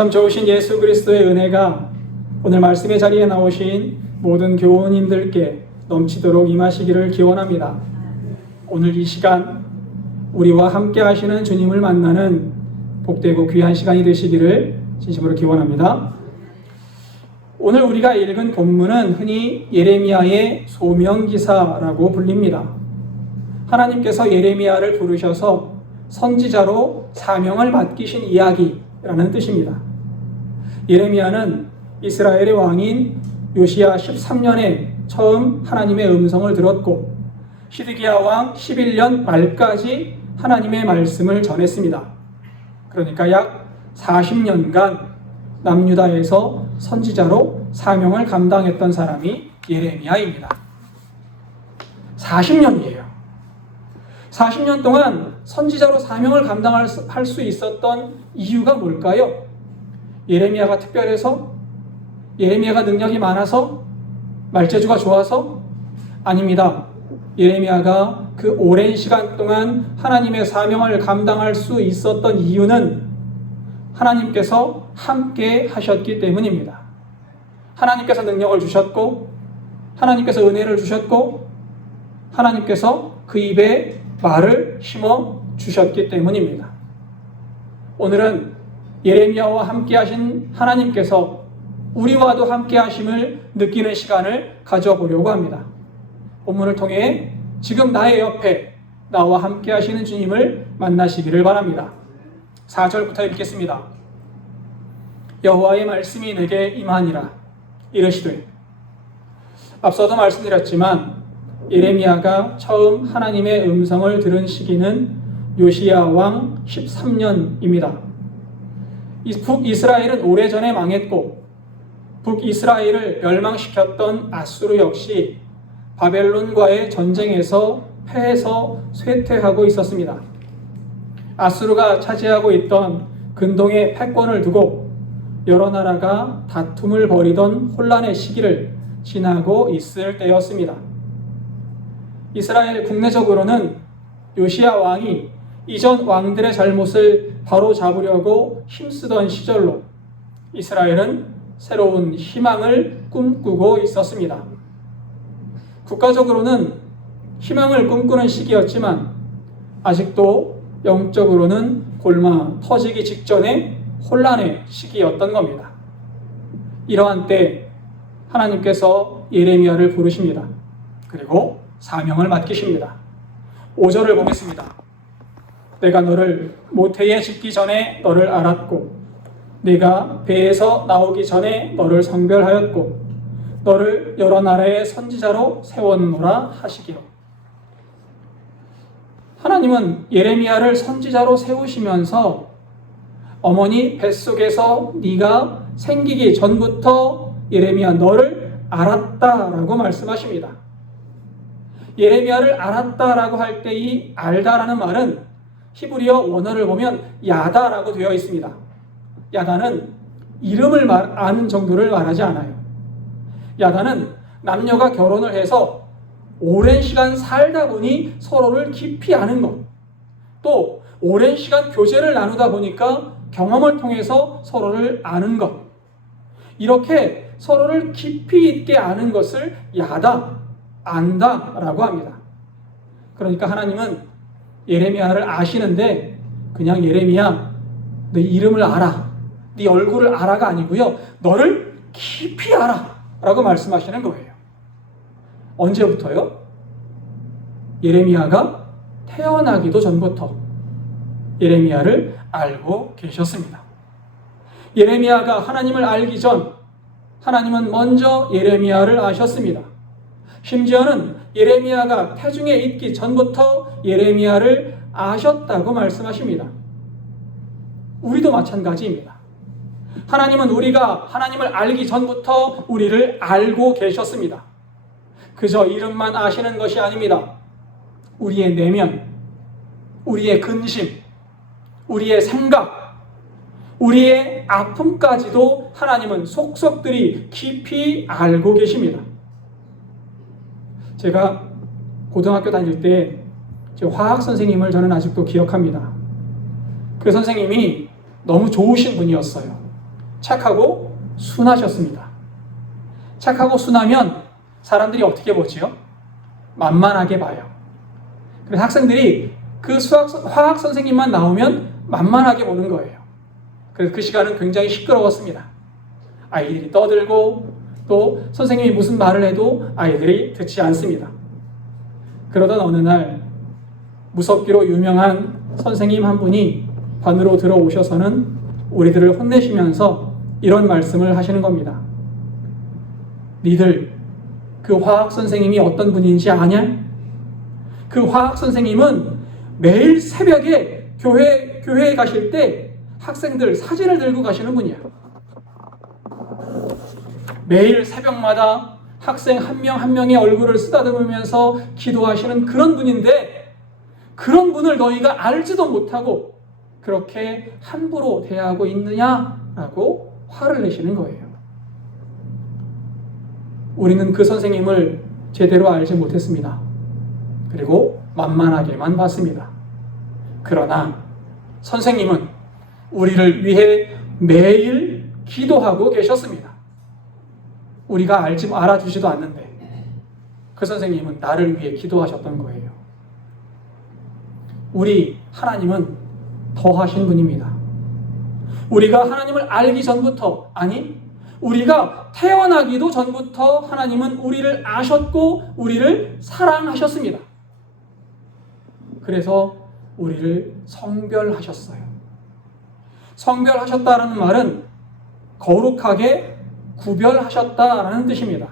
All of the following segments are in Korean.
참 좋으신 예수 그리스도의 은혜가 오늘 말씀의 자리에 나오신 모든 교우님들께 넘치도록 임하시기를 기원합니다. 오늘 이 시간 우리와 함께 하시는 주님을 만나는 복되고 귀한 시간이 되시기를 진심으로 기원합니다. 오늘 우리가 읽은 본문은 흔히 예레미야의 소명기사라고 불립니다. 하나님께서 예레미야를 부르셔서 선지자로 사명을 맡기신 이야기라는 뜻입니다. 예레미야는 이스라엘의 왕인 요시야 13년에 처음 하나님의 음성을 들었고 시드기야 왕 11년 말까지 하나님의 말씀을 전했습니다. 그러니까 약 40년간 남유다에서 선지자로 사명을 감당했던 사람이 예레미야입니다. 40년이에요. 40년 동안 선지자로 사명을 감당할 수 있었던 이유가 뭘까요? 예레미야가 특별해서? 예레미야가 능력이 많아서? 말재주가 좋아서? 아닙니다. 예레미야가 그 오랜 시간 동안 하나님의 사명을 감당할 수 있었던 이유는 하나님께서 함께 하셨기 때문입니다. 하나님께서 능력을 주셨고 하나님께서 은혜를 주셨고 하나님께서 그 입에 말을 심어 주셨기 때문입니다. 오늘은 예레미야와 함께 하신 하나님께서 우리와도 함께 하심을 느끼는 시간을 가져보려고 합니다. 본문을 통해 지금 나의 옆에 나와 함께 하시는 주님을 만나시기를 바랍니다. 4절부터 읽겠습니다. 여호와의 말씀이 내게 임하니라 이르시되. 앞서도 말씀드렸지만 예레미야가 처음 하나님의 음성을 들은 시기는 요시야 왕 13년입니다. 북이스라엘은 오래전에 망했고 북이스라엘을 멸망시켰던 아수르 역시 바벨론과의 전쟁에서 패해서 쇠퇴하고 있었습니다. 아수르가 차지하고 있던 근동의 패권을 두고 여러 나라가 다툼을 벌이던 혼란의 시기를 지나고 있을 때였습니다. 이스라엘 국내적으로는 요시야 왕이 이전 왕들의 잘못을 바로잡으려고 힘쓰던 시절로 이스라엘은 새로운 희망을 꿈꾸고 있었습니다. 국가적으로는 희망을 꿈꾸는 시기였지만 아직도 영적으로는 골마 터지기 직전의 혼란의 시기였던 겁니다. 이러한 때 하나님께서 예레미야를 부르십니다. 그리고 사명을 맡기십니다. 5절을 보겠습니다. 내가 너를 모태에 짓기 전에 너를 알았고 네가 배에서 나오기 전에 너를 성별하였고 너를 여러 나라의 선지자로 세웠노라 하시기로. 하나님은 예레미야를 선지자로 세우시면서 어머니 뱃속에서 네가 생기기 전부터 예레미야 너를 알았다라고 말씀하십니다. 예레미야를 알았다라고 할 때 이 알다라는 말은 히브리어 원어를 보면 야다라고 되어 있습니다. 야다는 이름을 아는 정도를 말하지 않아요. 야다는 남녀가 결혼을 해서 오랜 시간 살다 보니 서로를 깊이 아는 것, 또 오랜 시간 교제를 나누다 보니까 경험을 통해서 서로를 아는 것, 이렇게 서로를 깊이 있게 아는 것을 야다, 안다라고 합니다. 그러니까 하나님은 예레미야를 아시는데 그냥 예레미야 네 이름을 알아, 네 얼굴을 알아가 아니고요, 너를 깊이 알아 라고 말씀하시는 거예요. 언제부터요? 예레미야가 태어나기도 전부터 예레미야를 알고 계셨습니다. 예레미야가 하나님을 알기 전 하나님은 먼저 예레미야를 아셨습니다. 심지어는 예레미야가 태중에 있기 전부터 예레미야를 아셨다고 말씀하십니다. 우리도 마찬가지입니다. 하나님은 우리가 하나님을 알기 전부터 우리를 알고 계셨습니다. 그저 이름만 아시는 것이 아닙니다. 우리의 내면, 우리의 근심, 우리의 생각, 우리의 아픔까지도 하나님은 속속들이 깊이 알고 계십니다. 제가 고등학교 다닐 때 제 화학 선생님을 저는 아직도 기억합니다. 그 선생님이 너무 좋으신 분이었어요. 착하고 순하셨습니다. 착하고 순하면 사람들이 어떻게 보지요? 만만하게 봐요. 그래서 학생들이 그 화학 선생님만 나오면 만만하게 보는 거예요. 그래서 그 시간은 굉장히 시끄러웠습니다. 아이들이 떠들고 또 선생님이 무슨 말을 해도 아이들이 듣지 않습니다. 그러던 어느 날 무섭기로 유명한 선생님 한 분이 반으로 들어오셔서는 우리들을 혼내시면서 이런 말씀을 하시는 겁니다. 니들 그 화학 선생님이 어떤 분인지 아냐? 그 화학 선생님은 매일 새벽에 교회에 가실 때 학생들 사진을 들고 가시는 분이야. 매일 새벽마다 학생 한 명 한 명의 얼굴을 쓰다듬으면서 기도하시는 그런 분인데 그런 분을 너희가 알지도 못하고 그렇게 함부로 대하고 있느냐라고 화를 내시는 거예요. 우리는 그 선생님을 제대로 알지 못했습니다. 그리고 만만하게만 봤습니다. 그러나 선생님은 우리를 위해 매일 기도하고 계셨습니다. 우리가 알아주지도 않는데 그 선생님은 나를 위해 기도하셨던 거예요. 우리 하나님은 더하신 분입니다. 우리가 하나님을 알기 전부터, 아니 우리가 태어나기도 전부터 하나님은 우리를 아셨고 우리를 사랑하셨습니다. 그래서 우리를 성별하셨어요. 성별하셨다는 말은 거룩하게 구별하셨다라는 뜻입니다.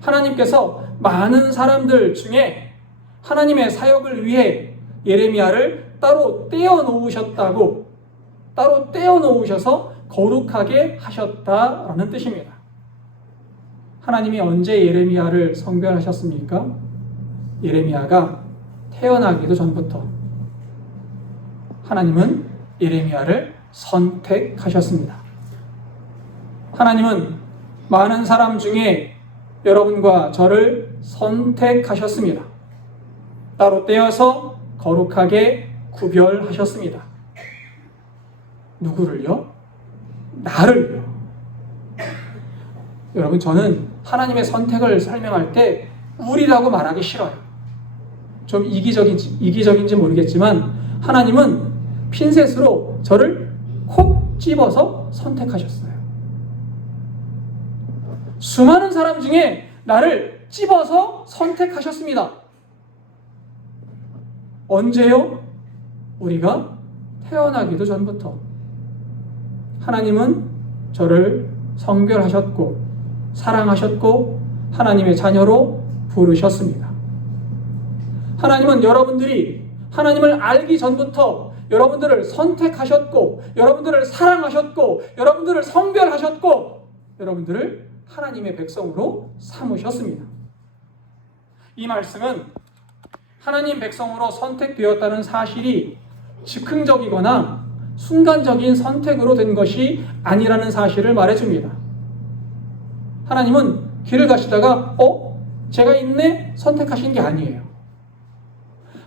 하나님께서 많은 사람들 중에 하나님의 사역을 위해 예레미야를 따로 떼어놓으셨다고, 따로 떼어놓으셔서 거룩하게 하셨다라는 뜻입니다. 하나님이 언제 예레미야를 성별하셨습니까? 예레미야가 태어나기도 전부터 하나님은 예레미야를 선택하셨습니다. 하나님은 많은 사람 중에 여러분과 저를 선택하셨습니다. 따로 떼어서 거룩하게 구별하셨습니다. 누구를요? 나를요. 여러분, 저는 하나님의 선택을 설명할 때 우리라고 말하기 싫어요. 좀 이기적인지 모르겠지만 하나님은 핀셋으로 저를 콕 집어서 선택하셨어요. 수많은 사람 중에 나를 집어서 선택하셨습니다. 언제요? 우리가 태어나기도 전부터 하나님은 저를 성별하셨고 사랑하셨고 하나님의 자녀로 부르셨습니다. 하나님은 여러분들이 하나님을 알기 전부터 여러분들을 선택하셨고 여러분들을 사랑하셨고 여러분들을 성별하셨고 여러분들을 하나님의 백성으로 삼으셨습니다. 이 말씀은 하나님 백성으로 선택되었다는 사실이 즉흥적이거나 순간적인 선택으로 된 것이 아니라는 사실을 말해줍니다. 하나님은 길을 가시다가 제가 있네? 선택하신 게 아니에요.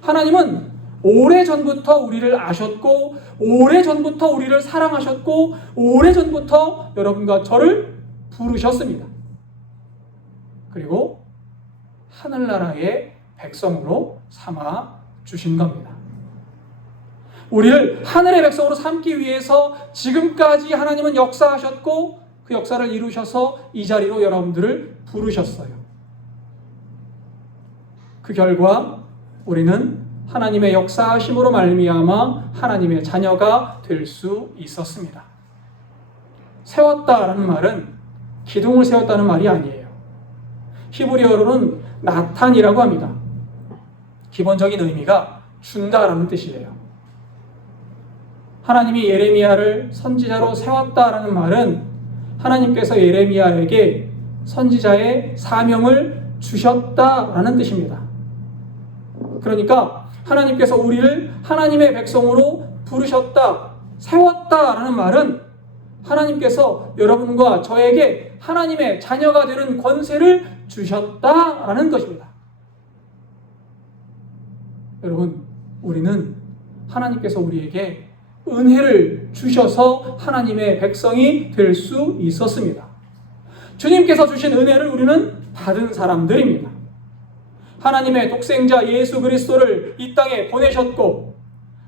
하나님은 오래전부터 우리를 아셨고 오래전부터 우리를 사랑하셨고 오래전부터 여러분과 저를 부르셨습니다. 그리고 하늘나라의 백성으로 삼아 주신 겁니다. 우리를 하늘의 백성으로 삼기 위해서 지금까지 하나님은 역사하셨고 그 역사를 이루셔서 이 자리로 여러분들을 부르셨어요. 그 결과 우리는 하나님의 역사하심으로 말미암아 하나님의 자녀가 될 수 있었습니다. 세웠다라는 말은 기둥을 세웠다는 말이 아니에요. 히브리어로는 나탄이라고 합니다. 기본적인 의미가 준다라는 뜻이에요. 하나님이 예레미야를 선지자로 세웠다라는 말은 하나님께서 예레미야에게 선지자의 사명을 주셨다라는 뜻입니다. 그러니까 하나님께서 우리를 하나님의 백성으로 부르셨다, 세웠다라는 말은 하나님께서 여러분과 저에게 하나님의 자녀가 되는 권세를 주셨다라는 것입니다. 여러분, 우리는 하나님께서 우리에게 은혜를 주셔서 하나님의 백성이 될 수 있었습니다. 주님께서 주신 은혜를 우리는 받은 사람들입니다. 하나님의 독생자 예수 그리스도를 이 땅에 보내셨고,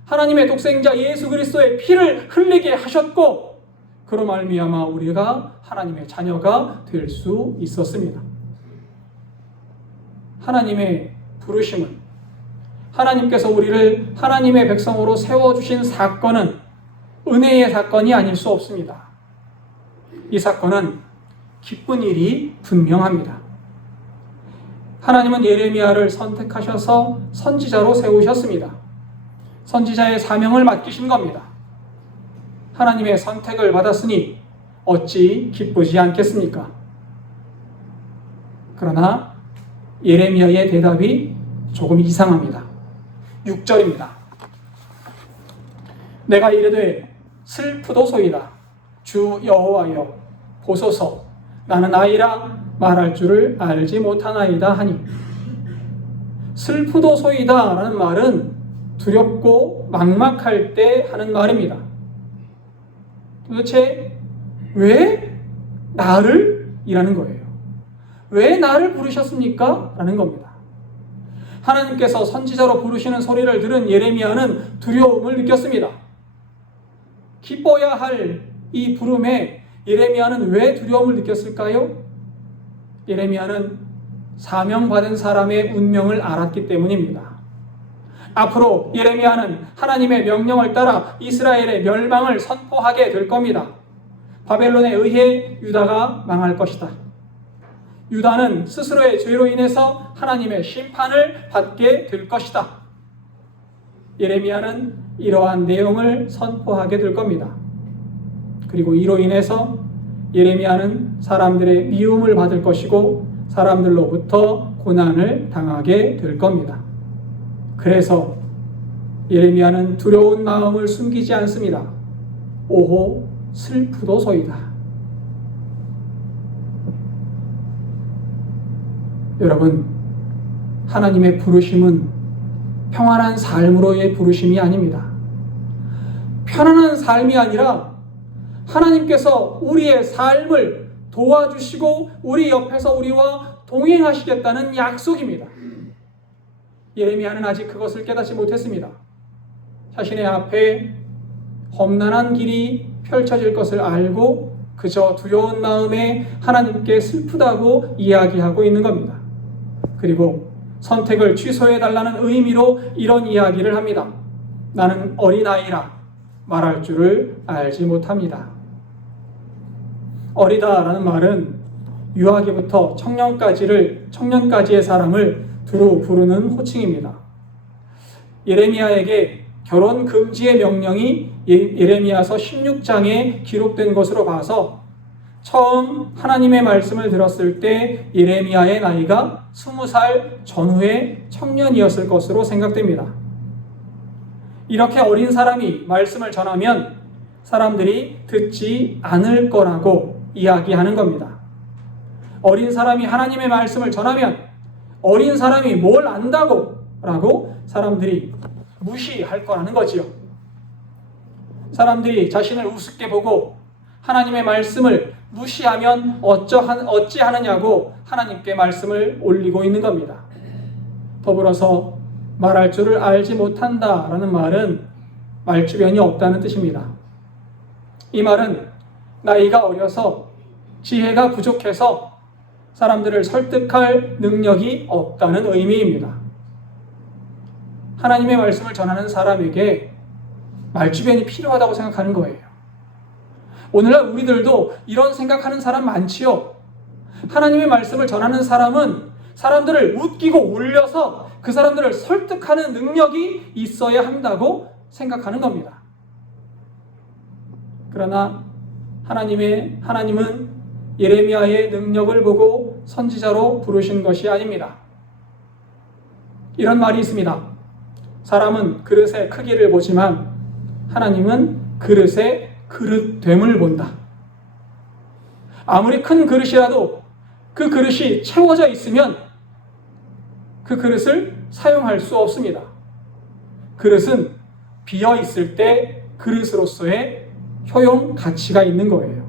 하나님의 독생자 예수 그리스도의 피를 흘리게 하셨고, 그로 말미암아 우리가 하나님의 자녀가 될 수 있었습니다. 하나님의 부르심은, 하나님께서 우리를 하나님의 백성으로 세워주신 사건은 은혜의 사건이 아닐 수 없습니다. 이 사건은 기쁜 일이 분명합니다. 하나님은 예레미야를 선택하셔서 선지자로 세우셨습니다. 선지자의 사명을 맡기신 겁니다. 하나님의 선택을 받았으니 어찌 기쁘지 않겠습니까? 그러나 예레미야의 대답이 조금 이상합니다. 6절입니다. 내가 이르되 슬프도소이다. 주 여호와여 보소서, 나는 아이라 말할 줄을 알지 못하나이다 하니. 슬프도소이다 라는 말은 두렵고 막막할 때 하는 말입니다. 도대체 왜 나를? 이라는 거예요. 왜 나를 부르셨습니까? 라는 겁니다. 하나님께서 선지자로 부르시는 소리를 들은 예레미야는 두려움을 느꼈습니다. 기뻐야 할 이 부름에 예레미야는 왜 두려움을 느꼈을까요? 예레미야는 사명받은 사람의 운명을 알았기 때문입니다. 앞으로 예레미야는 하나님의 명령을 따라 이스라엘의 멸망을 선포하게 될 겁니다. 바벨론에 의해 유다가 망할 것이다. 유다는 스스로의 죄로 인해서 하나님의 심판을 받게 될 것이다. 예레미야는 이러한 내용을 선포하게 될 겁니다. 그리고 이로 인해서 예레미야는 사람들의 미움을 받을 것이고 사람들로부터 고난을 당하게 될 겁니다. 그래서 예레미야는 두려운 마음을 숨기지 않습니다. 오호 슬프도소이다. 여러분, 하나님의 부르심은 평안한 삶으로의 부르심이 아닙니다. 편안한 삶이 아니라 하나님께서 우리의 삶을 도와주시고 우리 옆에서 우리와 동행하시겠다는 약속입니다. 예레미야는 아직 그것을 깨닫지 못했습니다. 자신의 앞에 험난한 길이 펼쳐질 것을 알고 그저 두려운 마음에 하나님께 슬프다고 이야기하고 있는 겁니다. 그리고 선택을 취소해달라는 의미로 이런 이야기를 합니다. 나는 어린아이라 말할 줄을 알지 못합니다. 어리다라는 말은 유아기부터 청년까지의 사람을 두루 부르는 호칭입니다. 예레미야에게 결혼 금지의 명령이 예레미야서 16장에 기록된 것으로 봐서 처음 하나님의 말씀을 들었을 때 예레미야의 나이가 20살 전후의 청년이었을 것으로 생각됩니다. 이렇게 어린 사람이 말씀을 전하면 사람들이 듣지 않을 거라고 이야기하는 겁니다. 어린 사람이 하나님의 말씀을 전하면 어린 사람이 뭘 안다고 라고 사람들이 무시할 거라는 거지요. 사람들이 자신을 우습게 보고 하나님의 말씀을 무시하면 어찌하느냐고 하나님께 말씀을 올리고 있는 겁니다. 더불어서 말할 줄을 알지 못한다라는 말은 말주변이 없다는 뜻입니다. 이 말은 나이가 어려서 지혜가 부족해서 사람들을 설득할 능력이 없다는 의미입니다. 하나님의 말씀을 전하는 사람에게 말주변이 필요하다고 생각하는 거예요. 오늘날 우리들도 이런 생각하는 사람 많지요. 하나님의 말씀을 전하는 사람은 사람들을 웃기고 울려서 그 사람들을 설득하는 능력이 있어야 한다고 생각하는 겁니다. 그러나 하나님은 예레미야의 능력을 보고 선지자로 부르신 것이 아닙니다. 이런 말이 있습니다. 사람은 그릇의 크기를 보지만 하나님은 그릇의 그릇됨을 본다. 아무리 큰 그릇이라도 그 그릇이 채워져 있으면 그 그릇을 사용할 수 없습니다. 그릇은 비어 있을 때 그릇으로서의 효용 가치가 있는 거예요.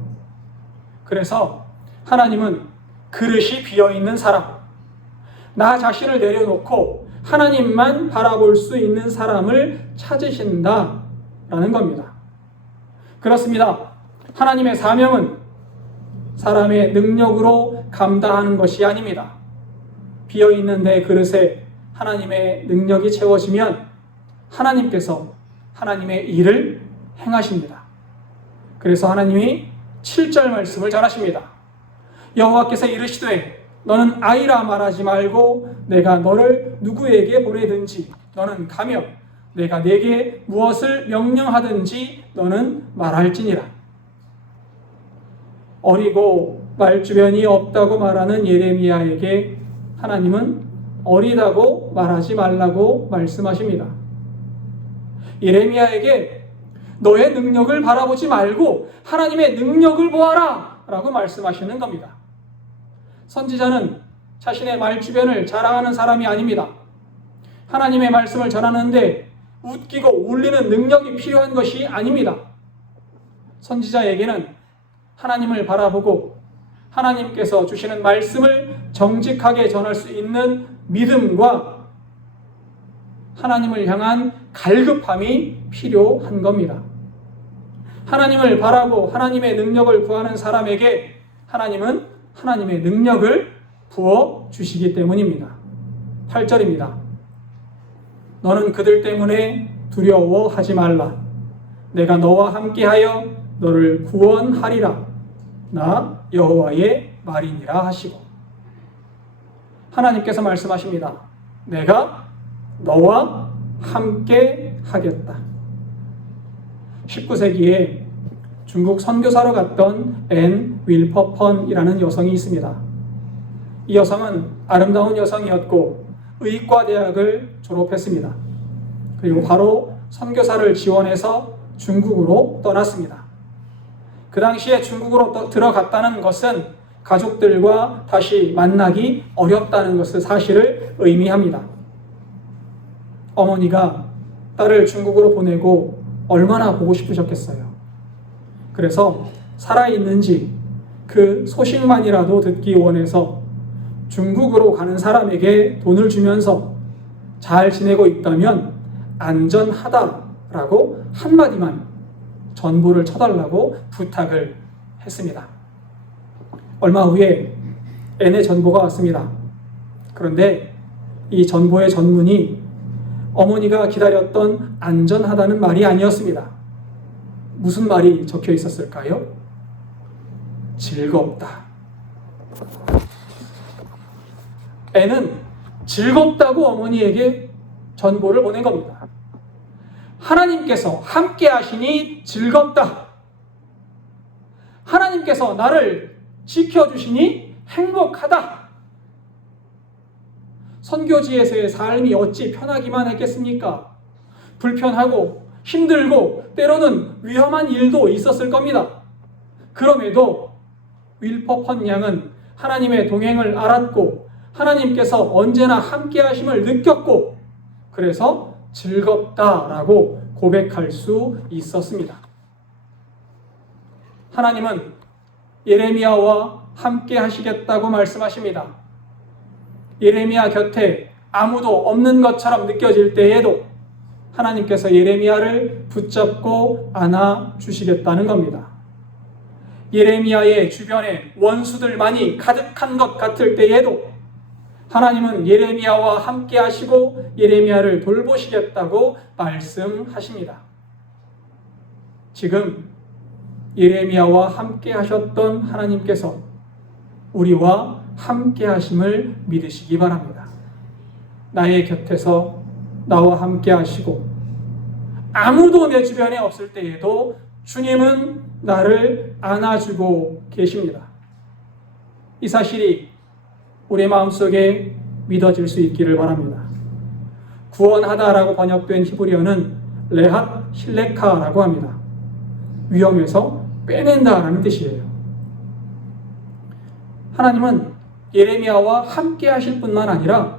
그래서 하나님은 그릇이 비어있는 사람, 나 자신을 내려놓고 하나님만 바라볼 수 있는 사람을 찾으신다라는 겁니다. 그렇습니다. 하나님의 사명은 사람의 능력으로 감당하는 것이 아닙니다. 비어있는 내 그릇에 하나님의 능력이 채워지면 하나님께서 하나님의 일을 행하십니다. 그래서 하나님이 7절 말씀을 전하십니다. 여호와께서 이르시되 너는 아이라 말하지 말고 내가 너를 누구에게 보내든지 너는 가며 내가 네게 무엇을 명령하든지 너는 말할지니라. 어리고 말주변이 없다고 말하는 예레미야에게 하나님은 어리다고 말하지 말라고 말씀하십니다. 예레미야에게 너의 능력을 바라보지 말고 하나님의 능력을 보아라 라고 말씀하시는 겁니다. 선지자는 자신의 말주변을 자랑하는 사람이 아닙니다. 하나님의 말씀을 전하는데 웃기고 울리는 능력이 필요한 것이 아닙니다. 선지자에게는 하나님을 바라보고 하나님께서 주시는 말씀을 정직하게 전할 수 있는 믿음과 하나님을 향한 갈급함이 필요한 겁니다. 하나님을 바라고 하나님의 능력을 구하는 사람에게 하나님은 하나님의 능력을 부어주시기 때문입니다. 8절입니다. 너는 그들 때문에 두려워하지 말라. 내가 너와 함께하여 너를 구원하리라. 나 여호와의 말이니라 하시고, 하나님께서 말씀하십니다. 내가 너와 함께 하겠다. 19세기에 중국 선교사로 갔던 앤 윌퍼펀이라는 여성이 있습니다. 이 여성은 아름다운 여성이었고 의과대학을 졸업했습니다. 그리고 바로 선교사를 지원해서 중국으로 떠났습니다. 그 당시에 중국으로 들어갔다는 것은 가족들과 다시 만나기 어렵다는 것을 사실을 의미합니다. 어머니가 딸을 중국으로 보내고 얼마나 보고 싶으셨겠어요. 그래서 살아있는지 그 소식만이라도 듣기 원해서 중국으로 가는 사람에게 돈을 주면서 잘 지내고 있다면 안전하다라고 한마디만 전보를 쳐달라고 부탁을 했습니다. 얼마 후에 앤의 전보가 왔습니다. 그런데 이 전보의 전문이 어머니가 기다렸던 안전하다는 말이 아니었습니다. 무슨 말이 적혀 있었을까요? 즐겁다. 앤은 즐겁다고 어머니에게 전보를 보낸 겁니다. 하나님께서 함께 하시니 즐겁다. 하나님께서 나를 지켜주시니 행복하다. 선교지에서의 삶이 어찌 편하기만 했겠습니까? 불편하고 힘들고 때로는 위험한 일도 있었을 겁니다. 그럼에도 윌퍼펀 양은 하나님의 동행을 알았고 하나님께서 언제나 함께 하심을 느꼈고 그래서 즐겁다라고 고백할 수 있었습니다. 하나님은 예레미야와 함께 하시겠다고 말씀하십니다. 예레미야 곁에 아무도 없는 것처럼 느껴질 때에도 하나님께서 예레미야를 붙잡고 안아주시겠다는 겁니다. 예레미야의 주변에 원수들만이 가득한 것 같을 때에도 하나님은 예레미야와 함께 하시고 예레미야를 돌보시겠다고 말씀하십니다. 지금 예레미야와 함께 하셨던 하나님께서 우리와 함께 하심을 믿으시기 바랍니다. 나의 곁에서 나와 함께 하시고 아무도 내 주변에 없을 때에도 주님은 나를 안아주고 계십니다. 이 사실이 우리의 마음속에 믿어질 수 있기를 바랍니다. 구원하다라고 번역된 히브리어는 레핫 실레카라고 합니다. 위험에서 빼낸다라는 뜻이에요. 하나님은 예레미야와 함께 하실 뿐만 아니라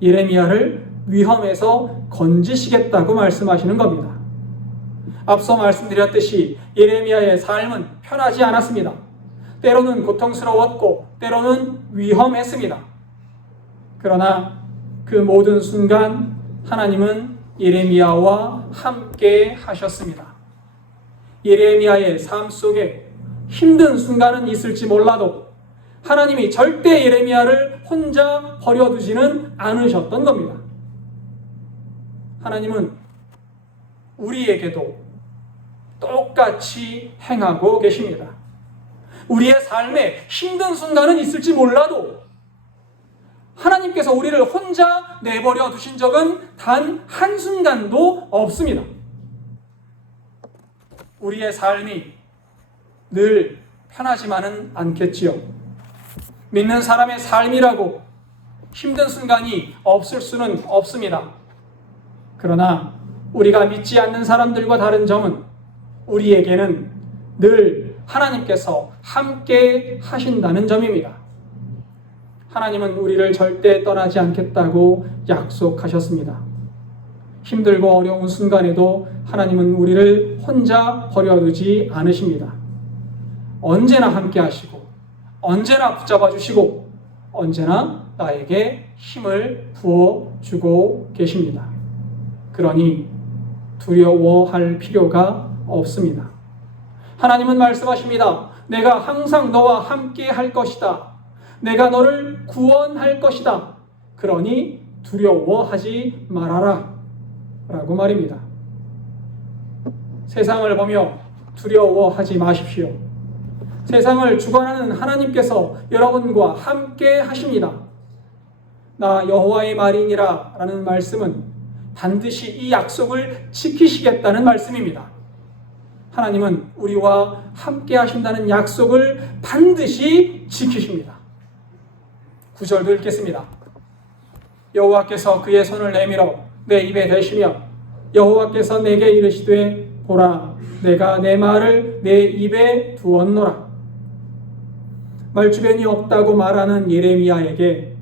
예레미야를 위험에서 건지시겠다고 말씀하시는 겁니다. 앞서 말씀드렸듯이 예레미야의 삶은 편하지 않았습니다. 때로는 고통스러웠고 때로는 위험했습니다. 그러나 그 모든 순간 하나님은 예레미야와 함께 하셨습니다. 예레미야의 삶 속에 힘든 순간은 있을지 몰라도 하나님이 절대 예레미야를 혼자 버려두지는 않으셨던 겁니다. 하나님은 우리에게도 똑같이 행하고 계십니다. 우리의 삶에 힘든 순간은 있을지 몰라도 하나님께서 우리를 혼자 내버려 두신 적은 단 한순간도 없습니다. 우리의 삶이 늘 편하지만은 않겠지요. 믿는 사람의 삶이라고 힘든 순간이 없을 수는 없습니다. 그러나 우리가 믿지 않는 사람들과 다른 점은 우리에게는 늘 하나님께서 함께 하신다는 점입니다. 하나님은 우리를 절대 떠나지 않겠다고 약속하셨습니다. 힘들고 어려운 순간에도 하나님은 우리를 혼자 버려두지 않으십니다. 언제나 함께 하시고 언제나 붙잡아 주시고 언제나 나에게 힘을 부어주고 계십니다. 그러니 두려워할 필요가 없습니다. 하나님은 말씀하십니다. 내가 항상 너와 함께 할 것이다. 내가 너를 구원할 것이다. 그러니 두려워하지 말아라. 라고 말입니다. 세상을 보며 두려워하지 마십시오. 세상을 주관하는 하나님께서 여러분과 함께 하십니다. 나 여호와의 말이니라 라는 말씀은 반드시 이 약속을 지키시겠다는 말씀입니다. 하나님은 우리와 함께 하신다는 약속을 반드시 지키십니다. 9절도 읽겠습니다. 여호와께서 그의 손을 내밀어 내 입에 대시며 여호와께서 내게 이르시되 보라 내가 내 말을 내 입에 두었노라. 말주변이 없다고 말하는 예레미야에게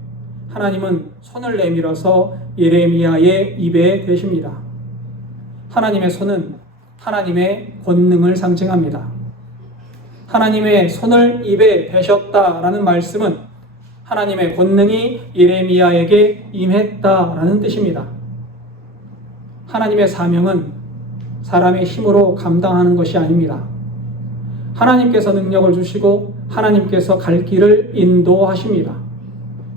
하나님은 손을 내밀어서 예레미야의 입에 대십니다. 하나님의 손은 하나님의 권능을 상징합니다. 하나님의 손을 입에 대셨다라는 말씀은 하나님의 권능이 예레미야에게 임했다라는 뜻입니다. 하나님의 사명은 사람의 힘으로 감당하는 것이 아닙니다. 하나님께서 능력을 주시고 하나님께서 갈 길을 인도하십니다.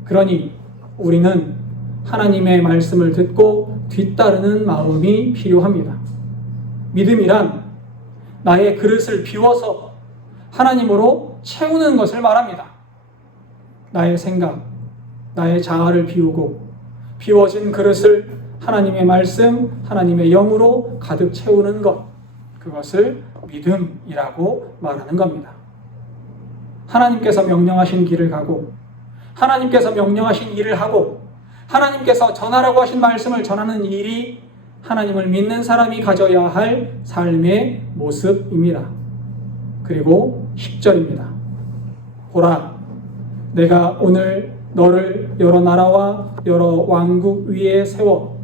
그러니 우리는 하나님의 말씀을 듣고 뒤따르는 마음이 필요합니다. 믿음이란 나의 그릇을 비워서 하나님으로 채우는 것을 말합니다. 나의 생각, 나의 자아를 비우고 비워진 그릇을 하나님의 말씀, 하나님의 영으로 가득 채우는 것, 그것을 믿음이라고 말하는 겁니다. 하나님께서 명령하신 길을 가고 하나님께서 명령하신 일을 하고 하나님께서 전하라고 하신 말씀을 전하는 일이 하나님을 믿는 사람이 가져야 할 삶의 모습입니다. 그리고 10절입니다. 보라, 내가 오늘 너를 여러 나라와 여러 왕국 위에 세워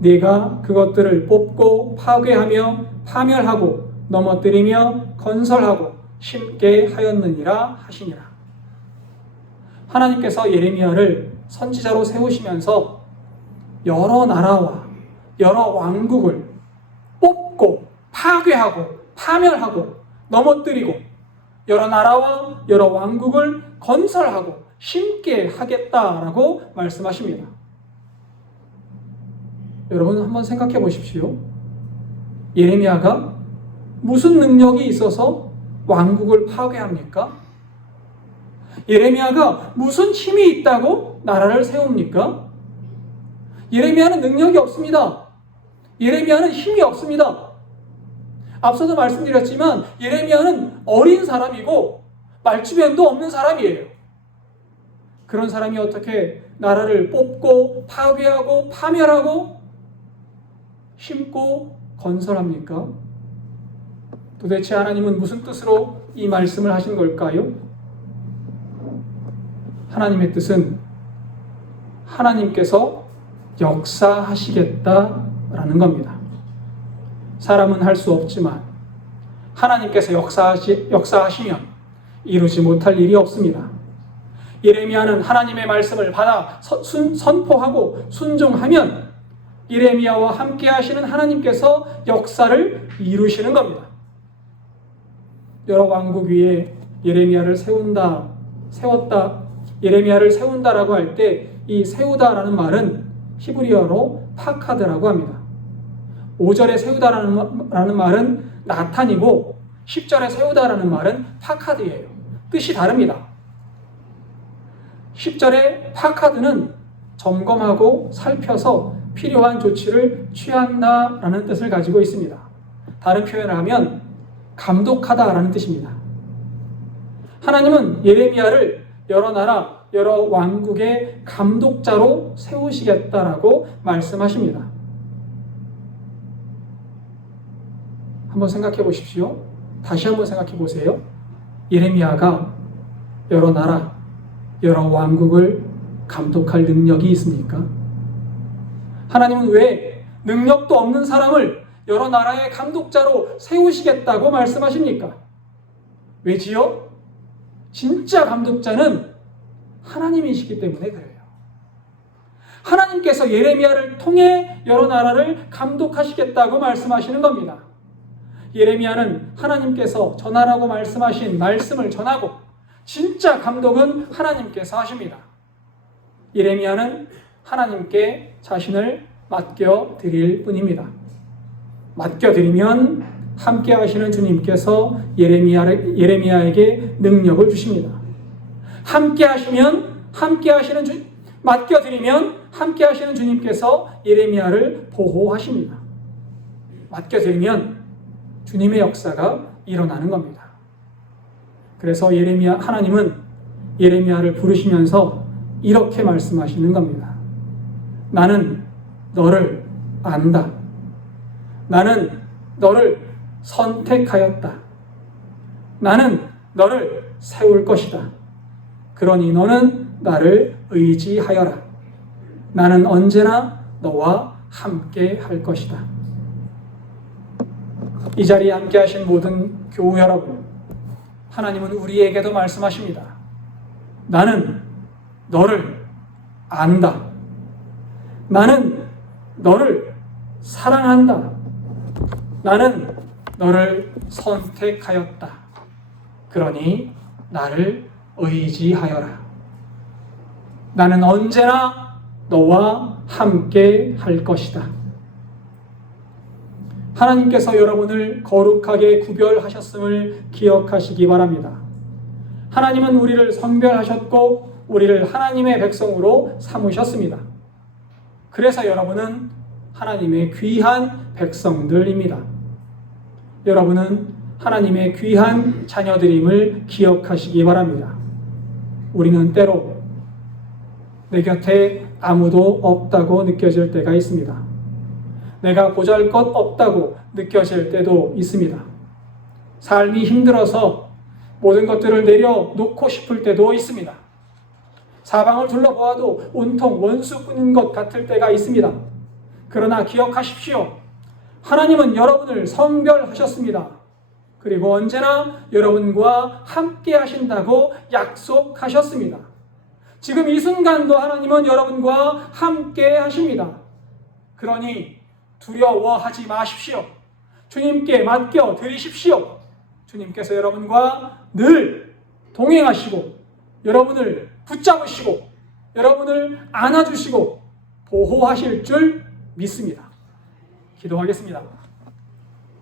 네가 그것들을 뽑고 파괴하며 파멸하고 넘어뜨리며 건설하고 심게 하였느니라 하시니라. 하나님께서 예레미야를 선지자로 세우시면서 여러 나라와 여러 왕국을 뽑고 파괴하고 파멸하고 넘어뜨리고 여러 나라와 여러 왕국을 건설하고 심게 하겠다라고 말씀하십니다. 여러분 한번 생각해 보십시오. 예레미야가 무슨 능력이 있어서 왕국을 파괴합니까? 예레미야가 무슨 힘이 있다고 나라를 세웁니까? 예레미야는 능력이 없습니다. 예레미야는 힘이 없습니다. 앞서도 말씀드렸지만 예레미야는 어린 사람이고 말주변도 없는 사람이에요. 그런 사람이 어떻게 나라를 뽑고 파괴하고 파멸하고 심고 건설합니까? 도대체 하나님은 무슨 뜻으로 이 말씀을 하신 걸까요? 하나님의 뜻은 하나님께서 역사하시겠다라는 겁니다. 사람은 할 수 없지만 하나님께서 역사하시면 이루지 못할 일이 없습니다. 예레미야는 하나님의 말씀을 받아 선포하고 순종하면 예레미야와 함께 하시는 하나님께서 역사를 이루시는 겁니다. 여러 왕국 위에 예레미야를 예레미야를 세운다라고 할 때 이 세우다라는 말은 히브리어로 파카드라고 합니다. 5절에 세우다라는 말은 나탄이고 10절에 세우다라는 말은 파카드예요. 뜻이 다릅니다. 10절에 파카드는 점검하고 살펴서 필요한 조치를 취한다라는 뜻을 가지고 있습니다. 다른 표현을 하면 감독하다라는 뜻입니다. 하나님은 예레미야를 여러 나라, 여러 왕국의 감독자로 세우시겠다라고 말씀하십니다. 한번 생각해 보십시오. 다시 한번 생각해 보세요. 예레미야가 여러 나라, 여러 왕국을 감독할 능력이 있습니까? 하나님은 왜 능력도 없는 사람을 여러 나라의 감독자로 세우시겠다고 말씀하십니까? 왜지요? 진짜 감독자는 하나님이시기 때문에 그래요. 하나님께서 예레미야를 통해 여러 나라를 감독하시겠다고 말씀하시는 겁니다. 예레미야는 하나님께서 전하라고 말씀하신 말씀을 전하고 진짜 감독은 하나님께서 하십니다. 예레미야는 하나님께 자신을 맡겨드릴 뿐입니다. 맡겨드리면 함께 하시는 주님께서 예레미야에게 능력을 주십니다. 함께 하시면 맡겨드리면 함께 하시는 주님께서 예레미야를 보호하십니다. 맡겨드리면 주님의 역사가 일어나는 겁니다. 그래서 하나님은 예레미야를 부르시면서 이렇게 말씀하시는 겁니다. 나는 너를 안다. 나는 너를 선택하였다. 나는 너를 세울 것이다. 그러니 너는 나를 의지하여라. 나는 언제나 너와 함께 할 것이다. 이 자리에 함께 하신 모든 교우 여러분, 하나님은 우리에게도 말씀하십니다. 나는 너를 안다. 나는 너를 사랑한다. 나는 너를 선택하였다. 그러니 나를 의지하여라. 나는 언제나 너와 함께 할 것이다. 하나님께서 여러분을 거룩하게 구별하셨음을 기억하시기 바랍니다. 하나님은 우리를 성별하셨고 우리를 하나님의 백성으로 삼으셨습니다. 그래서 여러분은 하나님의 귀한 백성들입니다. 여러분은 하나님의 귀한 자녀들임을 기억하시기 바랍니다. 우리는 때로 내 곁에 아무도 없다고 느껴질 때가 있습니다. 내가 보잘것없다고 느껴질 때도 있습니다. 삶이 힘들어서 모든 것들을 내려놓고 싶을 때도 있습니다. 사방을 둘러보아도 온통 원수뿐인 것 같을 때가 있습니다. 그러나 기억하십시오. 하나님은 여러분을 성별하셨습니다. 그리고 언제나 여러분과 함께 하신다고 약속하셨습니다. 지금 이 순간도 하나님은 여러분과 함께 하십니다. 그러니 두려워하지 마십시오. 주님께 맡겨드리십시오. 주님께서 여러분과 늘 동행하시고 여러분을 붙잡으시고 여러분을 안아주시고 보호하실 줄 믿습니다. 기도하겠습니다.